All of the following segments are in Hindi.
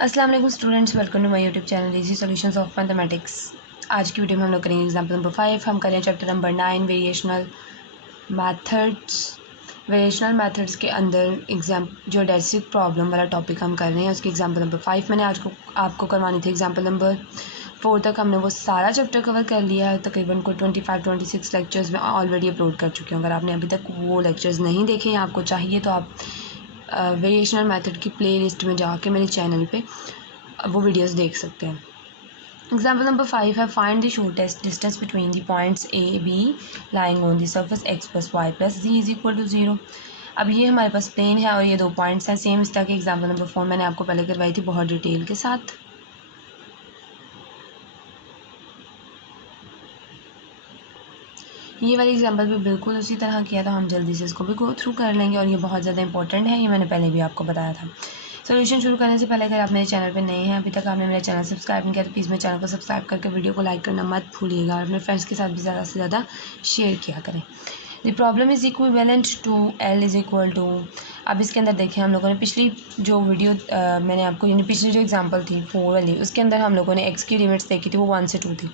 अस्सलाम वालेकुम students, welcome to my YouTube channel easy solutions of mathematics. आज की वीडियो में हम लोग करेंगे एग्जाम्पल नंबर 5। हम करें chapter number 9 variational methods. Variational methods के अंदर एग्जाम जो डेसिक प्रॉब्लम वाला टॉपिक हम कर रहे हैं उसकी एग्जाम्पल नंबर 5 मैंने आज को आपको करवानी थी। एग्जाम्पल नंबर 4 तक हमने वो सारा चैप्टर कवर कर लिया है। तकरीबन को 25-26 लेक्चर्स में ऑलरेडी अपलोड कर चुकी हूँ। अगर आपने अभी तक वो लेक्चर्स नहीं देखे या आपको चाहिए तो आप वेरिएशनल मेथड की प्लेलिस्ट में जाके मेरे चैनल पे वो वीडियोस देख सकते हैं। एग्जाम्पल नंबर 5 है find the shortest distance between the points A B lying on the surface x plus y plus z is equal to 0। अब ये हमारे पास प्लेन है और ये दो पॉइंट्स हैं। सेम इस तरह के एग्जाम्पल नंबर 4 मैंने आपको पहले करवाई थी बहुत डिटेल के साथ। ये वाली एग्जाम्पल भी बिल्कुल उसी तरह किया था। हम जल्दी से इसको भी गो थ्रू कर लेंगे और ये बहुत ज़्यादा इंपॉर्टेंट है। ये मैंने पहले भी आपको बताया था। सोल्यूशन शुरू करने से पहले अगर आप मेरे चैनल पे नए हैं, अभी तक आपने मेरा चैनल सब्सक्राइब नहीं किया तो प्लीज़ मेरे चैनल को सब्सक्राइब करके वीडियो को लाइक करना मत भूलिएगा और अपने फ्रेंड्स के साथ भी ज़्यादा से ज़्यादा शेयर किया करें। The problem is equivalent to L is equal to. अब इसके अंदर देखें हम लोगों ने पिछली जो वीडियो मैंने आपको यानी पिछली जो एग्जांपल थी 4 वाली, उसके अंदर हम लोगों ने एक्स की लिमिट्स देखी थी, वो 1 से 2 थी।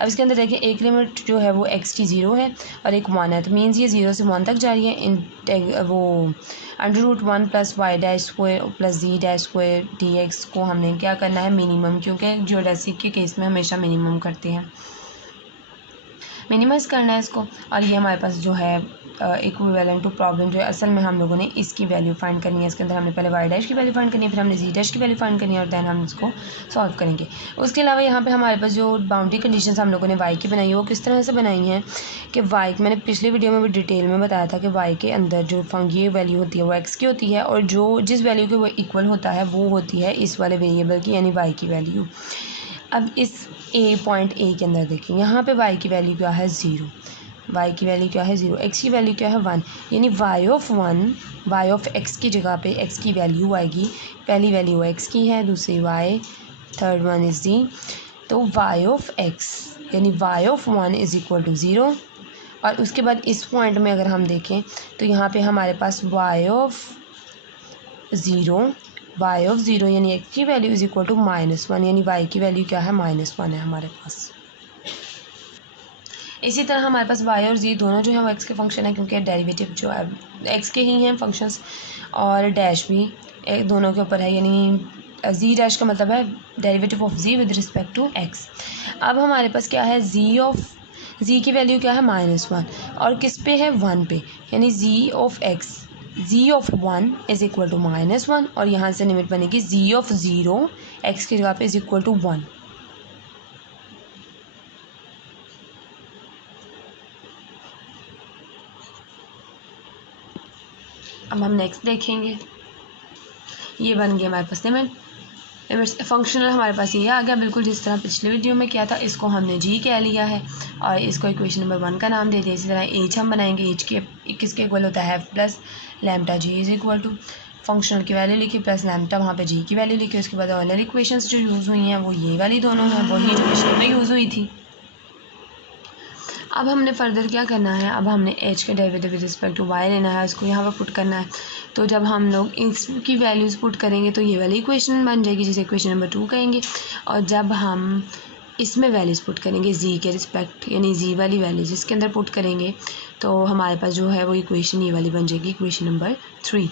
अब इसके अंदर देखिए एक लिमिट जो है वो एक्स की 0 है और एक 1 है। तो मीन्स ये 0 से 1 तक जा रही है। इन वो √1 plus y dash square plus g dash square d x को हमने क्या करना है मिनिमम, क्योंकि जियोडेसिक के केस में हमेशा मिनिमम करते हैं, मिनिमाइज़ करना है इसको। और ये हमारे पास जो है इक्विवेलेंट टू प्रॉब्लम जो है असल में हम लोगों ने इसकी वैल्यू फाइंड करनी है। इसके अंदर हमने पहले वाई डैश की वैल्यू फाइंड करनी है, फिर हमने जी डैश की वैल्यू फाइंड करनी है और दैन हम इसको सॉल्व करेंगे। उसके अलावा यहाँ पे हमारे पास जो बाउंड्री कंडीशंस हम लोगों ने वाई की बनाई है वो किस तरह से बनाई हैं कि वाई मैंने पिछली वीडियो में भी डिटेल में बताया था कि वाई के अंदर जो ये वैल्यू होती है वो एक्स की होती है और जो जिस वैल्यू के वो इक्वल होता है वो होती है इस वाले वेरिएबल की यानी वाई की वैल्यू। अब इस पॉइंट ए के अंदर देखिए यहाँ पे y की वैल्यू क्या है 0, y की वैल्यू क्या है 0, x की वैल्यू क्या है 1, यानी y ऑफ x की जगह पे x की वैल्यू आएगी। पहली वैल्यू x की है, दूसरी y, third one is d। तो y ऑफ x यानी y ऑफ 1 इज़ इक्वल टू 0। और उसके बाद इस पॉइंट में अगर हम देखें तो यहाँ पे हमारे पास y ऑफ 0 यानी x की वैल्यू इज इक्वल टू -1 यानी y की वैल्यू क्या है -1 है हमारे पास। इसी तरह हमारे पास y और z दोनों जो है वो x के फंक्शन है, क्योंकि डेरिवेटिव जो है x के ही हैं फंक्शंस और डैश भी दोनों के ऊपर है, यानी z डैश का मतलब है derivative of z with respect to x। अब हमारे पास क्या है z की वैल्यू क्या है -1 और किस पे है 1 पे, यानी z ऑफ 1 इज़ इक्वल टू -1 और यहाँ से लिमिट बनेगी z ऑफ 0 x की जगह पे इज़ इक्वल टू 1। अब हम नेक्स्ट देखेंगे, ये बन गया हमारे पास लिमिट्स फंक्शनल हमारे पास ये आ गया बिल्कुल जिस तरह पिछले वीडियो में किया था। इसको हमने जी कह लिया है और इसको इक्वेशन नंबर 1 का नाम दे दिया। इसी तरह एच हम बनाएंगे, एच के किसके इक्वल होता है f plus lambda g is equal to functional की वैल्यू लिखी प्लस लैम्डा वहाँ पे जी की वैल्यू लिखी। उसके बाद ऑयलर इक्वेशंस जो यूज़ हुई हैं वो ये वाली दोनों हैं, वही जो पिछले में यूज़ हुई थी। अब हमने फर्दर क्या करना है, अब हमने एच के derivative with respect to y लेना है, इसको यहाँ पर पुट करना है। तो जब हम लोग इसकी वैल्यूज़ पुट करेंगे तो ये वाली इक्वेशन बन जाएगी जिसे इक्वेशन नंबर 2 कहेंगे। और जब हम इसमें वैल्यूज़ पुट करेंगे जी के रिस्पेक्ट यानी जी वाली वैल्यूज़ इसके अंदर पुट करेंगे तो हमारे पास जो है वो इक्वेशन ये वाली बन जाएगी इक्वेशन नंबर 3।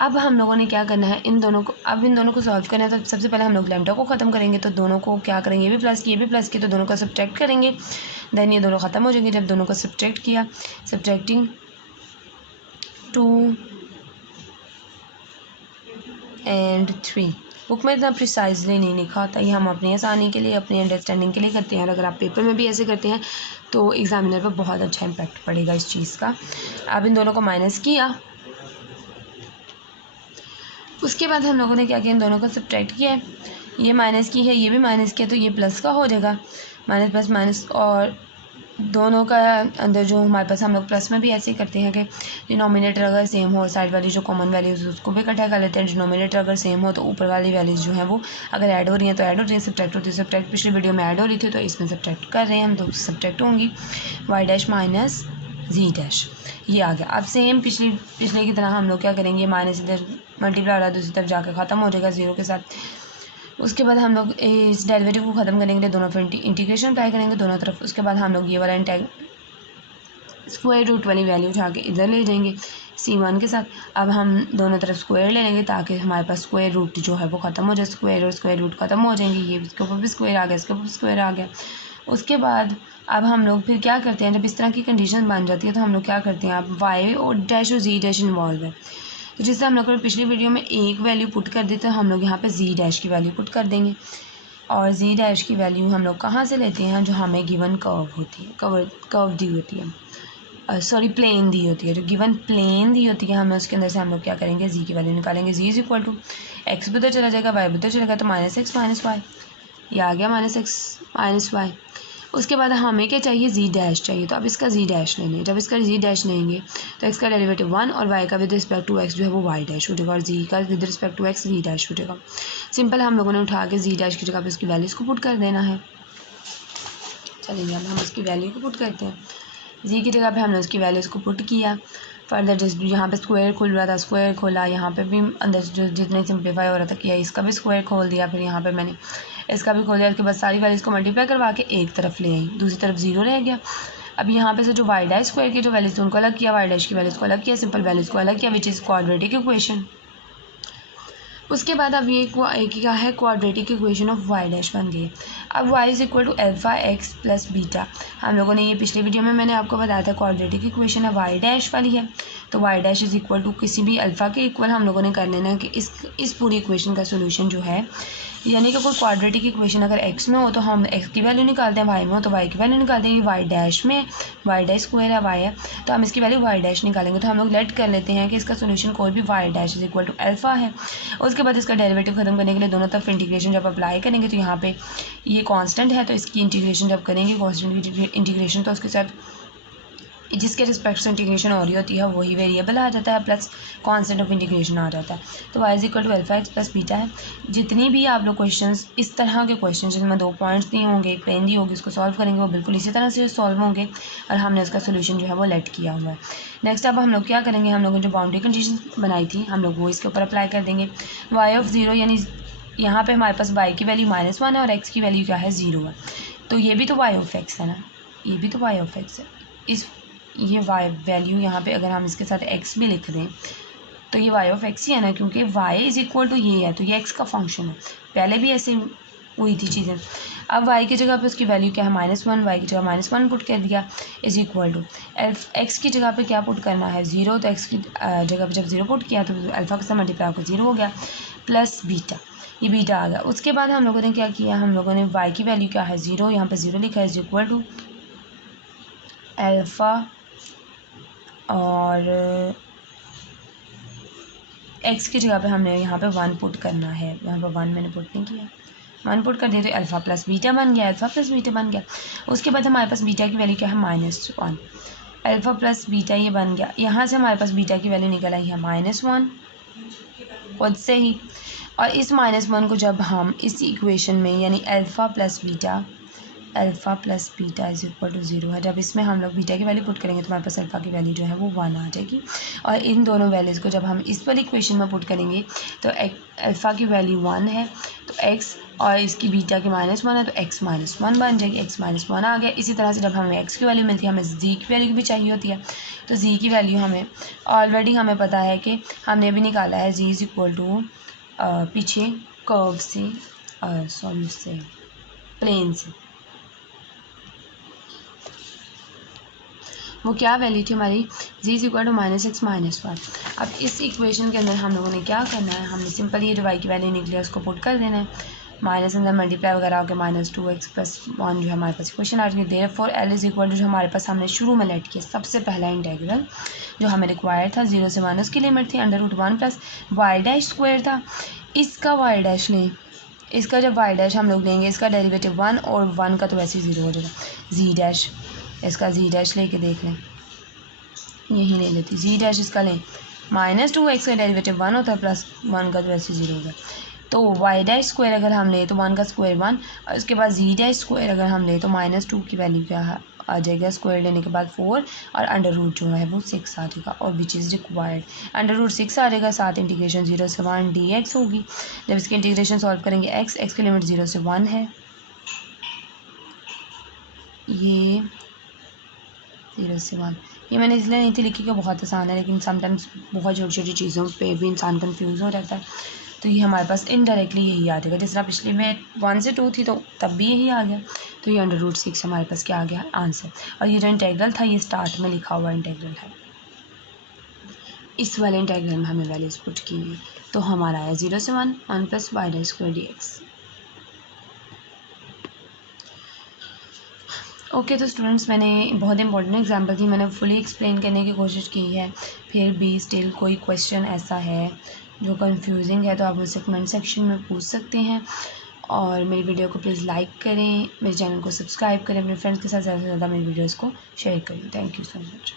अब हम लोगों ने क्या करना है, इन दोनों को सॉल्व करना है। तो सबसे पहले हम लोग लैम्डा को ख़त्म करेंगे, तो दोनों को क्या करेंगे, ये भी प्लस की तो दोनों का सब्ट्रैक्ट करेंगे। देन ये दोनों ख़त्म हो जाएंगे। जब दोनों का सब्ट्रैक्ट किया, सब्ट्रैक्टिंग 2 and 3 बुक में इतना प्रिसाइजली नहीं लिखा होता, ये हम अपनी आसानी के लिए अपनी अंडरस्टैंडिंग के लिए करते हैं। और अगर आप पेपर में भी ऐसे करते हैं तो एग्जामिनर पर बहुत अच्छा इम्पैक्ट पड़ेगा इस चीज़ का। अब इन दोनों को माइनस किया, उसके बाद हम लोगों ने क्या किया, इन दोनों को सब्ट्रैक्ट किया है, ये माइनस की है ये भी माइनस किया तो ये प्लस का हो जाएगा, माइनस प्लस माइनस। और दोनों का अंदर जो हमारे पास हम लोग प्लस में भी ऐसे ही करते हैं कि डिनोमिनेटर अगर सेम हो साइड वाली जो कॉमन वैल्यूज़ उसको भी इकट्ठा कर लेते हैं। डिनोमिनेटर अगर सेम हो तो ऊपर वाली वैल्यूज़ जो है वो अगर ऐड हो रही हैं तो ऐड हो रही है, सब्ट्रैक्ट होती है सब्ट्रैक्ट। पिछली वीडियो में ऐड हो रही थी तो इसमें सब्ट्रैक्ट कर रहे हैं हम, तो सब्ट्रैक्ट होंगी वाई डैश माइनस जी डैश, ये आ गया। अब सेम पिछले की तरह हम लोग क्या करेंगे, माइनस इधर मल्टीप्लाई हो रहा है दूसरी तरफ जाकर ख़त्म हो जाएगा 0 के साथ। उसके बाद हम लोग इस डेरिवेटिव को ख़त्म करने के लिए दोनों फिर इंटीग्रेशन अप्लाई करेंगे दोनों तरफ। उसके बाद हम लोग ये वाला स्क्वायर रूट वाली वैल्यू उठा के इधर ले जाएंगे C1 के साथ। अब हम दोनों तरफ स्क्वायर ले लेंगे ताकि हमारे पास स्क्वायर रूट जो है वो ख़त्म हो जाए, स्क्वायर और स्क्वायर रूट ख़त्म हो जाएंगे। ये इसके ऊपर भी स्क्वायर आ गया, इसके ऊपर स्क्वायर आ गया। उसके बाद अब हम लोग फिर क्या करते हैं, जब इस तरह की कंडीशन बन जाती है तो हम लोग क्या करते हैं, अब y और डैश और z डैश इन्वॉल्व है। तो जैसे हम लोग पिछली वीडियो में एक वैल्यू पुट कर देते हैं, हम लोग यहाँ पे z डैश की वैल्यू पुट कर देंगे। और z डैश की वैल्यू हम लोग कहाँ से लेते हैं, जो हमें गिवन कर्व होती है, कर्व दी होती है, सॉरी प्लेन दी होती है, जो गिवन प्लेन दी होती है हमें, उसके अंदर से हम लोग क्या करेंगे, z की वैल्यू निकालेंगे। z is equal to x भी उधर चला जाएगा, y भी उधर चलेगा, तो -x - y, ये आ गया -x - y। उसके बाद हमें क्या चाहिए, z डैश चाहिए, तो अब इसका z डैश लेंगे। जब इसका z डैश लेंगे तो x का डेरिवेटिव 1 और y का विद रिस्पेक्ट टू x जो है वो y डैश हो जाएगा, और z का with respect to x z dash हो जाएगा। सिंपल, हम लोगों ने उठा के z डैश की जगह पे उसकी वैल्यूज़ को पुट कर देना है। चलिए अब हम उसकी वैल्यू को पुट करते हैं। z की जगह पे हमने उसकी वैल्यूज़ को पुट किया। फर्दर जिस यहाँ पे स्क्वायर खुल रहा था स्क्वायर खोला, यहाँ पे भी अंदर जो जितने सिंप्लीफाई हो रहा था किया, इसका भी स्क्वायर खोल दिया, फिर यहाँ पे मैंने इसका भी खोल दिया। उसके बाद सारी वैल्यूज़ को मल्टीप्लाई करवा के एक तरफ ले आई, दूसरी तरफ 0 रह गया। अब यहाँ पे से जो वाई डैश स्क्वायर की जो वैल्यूज़ उनको अलग किया, वाई डैश की वैल्यूज़ को अलग किया, सिंपल वैल्यूज़ को अलग किया, विच इज़ क्वाड्रेटिक इक्वेशन। उसके बाद अब ये क्या है, quadratic equation of y dash बन गई। अब y is equal to alpha x plus beta. हम लोगों ने ये पिछले वीडियो में मैंने आपको बताया था क्वाड्रेटिक इक्वेशन है वाई डैश वाली है, तो y dash is equal to किसी भी अल्फ़ा के इक्वल हम लोगों ने कर लेना है कि इस पूरी इक्वेशन का सोल्यूशन जो है, यानी कि कोई क्वाड्रेटिक इक्वेशन अगर x में हो तो हम x की वैल्यू निकालते हैं, y में हो तो y की वैल्यू निकालते हैं। y डैश में y डैश स्क्वायर है y है, तो हम इसकी वैल्यू y डैश निकालेंगे। तो हम लोग लेट कर लेते हैं कि इसका सोल्यूशन कोई भी y dash is equal to alpha है। उसके बाद इसका डेरिवेटिव खत्म करने के लिए दोनों तरफ इंटीग्रेशन जब अप्लाई करेंगे तो यहाँ पे ये कांस्टेंट है, तो इसकी इंटीग्रेशन जब करेंगे कांस्टेंट की इंटीग्रेशन, तो उसके साथ जिसके रिस्पेक्ट से इंटीग्रेशन हो रही होती है वही वेरिएबल आ जाता है, प्लस कांस्टेंट ऑफ इंटीग्रेशन आ जाता है। तो y is equal to alpha x plus beta है। जितनी भी आप लोग क्वेश्चंस इस तरह के क्वेश्चन जिसमें 2 पॉइंट्स दिए होंगे, एक प्लेन दी होगी, उसको सॉल्व करेंगे, वो बिल्कुल इसी तरह से सॉल्व होंगे और हमने उसका सोल्यूशन जो है वो लेट किया हुआ है। नेक्स्ट अब हम लोग क्या करेंगे, हम लोगों ने जो बाउंड्री कंडीशन बनाई थी हम लोग वो इसके ऊपर अप्लाई कर देंगे। y ऑफ 0 यानी यहाँ पे हमारे पास y की वैल्यू -1 है और x की वैल्यू क्या है 0 है, तो ये भी तो y ऑफ x है ना, ये भी तो y ऑफ x है। ये y वैल्यू यहाँ पे अगर हम इसके साथ x भी लिख दें तो ये y ऑफ x ही है ना, क्योंकि y इज इक्वल टू ये है, तो ये x का फंक्शन है। पहले भी ऐसे हुई थी चीज़ें। अब y की जगह पे उसकी वैल्यू क्या है -1, y की जगह -1 पुट कर दिया, इज इक्वल टू x की जगह पे क्या पुट करना है 0, तो x की जगह पे जब 0 पुट किया तो अल्फ़ा के साथ मल्टीप्लाई होकर 0 हो गया, प्लस बीटा, ये बीटा आ गया। उसके बाद हम लोगों ने क्या किया, हम लोगों ने y की वैल्यू क्या है 0, यहाँ पे 0 लिखा है, इज इक्वल टू अल्फ़ा और x की जगह पे हमने यहाँ पे 1 पुट करना है, यहाँ पे 1 मैंने पुट नहीं किया, 1 पुट कर दिया तो अल्फ़ा प्लस बीटा बन गया, अल्फ़ा प्लस बीटा बन गया। उसके बाद हमारे पास बीटा की वैल्यू क्या है -1, अल्फ़ा प्लस बीटा ये बन गया। यहाँ से हमारे पास बीटा की वैल्यू निकल आई है -1 खुद से ही, और इस -1 को जब हम इस इक्वेशन में यानी alpha plus beta is equal to 0 है, जब इसमें हम लोग बीटा की वैल्यू पुट करेंगे तो हमारे पास अल्फ़ा की वैल्यू जो है वो 1 आ जाएगी। और इन दोनों वैल्यूज़ को जब हम इस वाली इक्वेशन में पुट करेंगे तो अल्फ़ा की वैल्यू 1 है तो x, और इसकी बीटा की -1 है तो x -1 बन जाएगी, x -1 आ गया। इसी तरह से जब हमें x की वैल्यू मिलती है, हमें z की वैल्यू भी चाहिए होती है, तो z की वैल्यू हमें ऑलरेडी हमें पता है कि हमने भी निकाला है, z इज इक्वल टू पीछे कर्व से सॉरी उससे प्लेन से, वो क्या वैल्यू थी हमारी, z is equal to -x - 1। अब इस इक्वेशन के अंदर हम लोगों ने क्या करना है, हमने सिंपल ये जो y की वैल्यू निकली है उसको पुट कर देना है, माइनस अंदर मल्टीप्लाई वगैरह होकर -2x + 1 जो हमारे पास इक्वेशन आ जाएगी। Therefore L is equal to जो हमारे पास हमने शुरू में लेट किया सबसे पहला इंटेग्रल जो हमें रिक्वायर्ड था 0 से 1 उसकी लिमिट थी √1 प्लस y डैश स्क्वायर था, इसका y डैश लें, इसका जब y डैश हम लोग लेंगे इसका डेरिवेटिव 1 और 1 का तो वैसे ही 0 हो जाएगा, z डैश, इसका z डैश लेके देख लें, यही ले लेती z डैश, इसका लें -2x का डेरिवेटिव 1 होता है प्लस 1 का तो वैसे 0 होगा, तो y डैश स्क्वायर अगर हम ले तो 1 का स्क्वायर 1, और उसके बाद z डैश स्क्वायर अगर हम ले तो -2 की वैल्यू क्या है आ जाएगा, स्क्वायर लेने के बाद 4 और अंडर रूट जो है वो 6 आ जाएगा, और which is required. Under root 6 आ जाएगा, साथ इंटीग्रेशन 0 से 1 dx होगी। जब इसकी इंटीग्रेशन सॉल्व करेंगे x की लिमिट 0 से 1 है, ये 0 से 1, ये मैंने इसलिए नहीं थी लिखी कि बहुत आसान है, लेकिन समटाइम्स बहुत छोटी छोटी चीज़ों पे भी इंसान कंफ्यूज हो जाता है। तो ये हमारे पास इनडायरेक्टली यही आ जाएगा, जिस तरह पिछली में 1 से 2 थी तो तब भी यही आ गया। तो ये अंडर रूट 6 हमारे पास क्या आ गया आंसर। और ये जो इंटेग्रल था ये स्टार्ट में लिखा हुआ इंटेग्रल है, इस वाले इंटेग्रल में हमें वैल्यूज पुट की है। तो हमारा आया 0 से 1 plus y square dx। Okay तो स्टूडेंट्स, मैंने बहुत इंपॉर्टेंट एग्जांपल थी, मैंने फुली एक्सप्लेन करने की कोशिश की है। फिर भी स्टिल कोई क्वेश्चन ऐसा है जो कंफ्यूजिंग है तो आप मुझसे कमेंट सेक्शन में पूछ सकते हैं। और मेरी वीडियो को प्लीज़ लाइक करें, मेरे चैनल को सब्सक्राइब करें, अपने फ्रेंड्स के साथ ज़्यादा से ज़्यादा मेरी वीडियोज़ को शेयर करें। Thank you so much.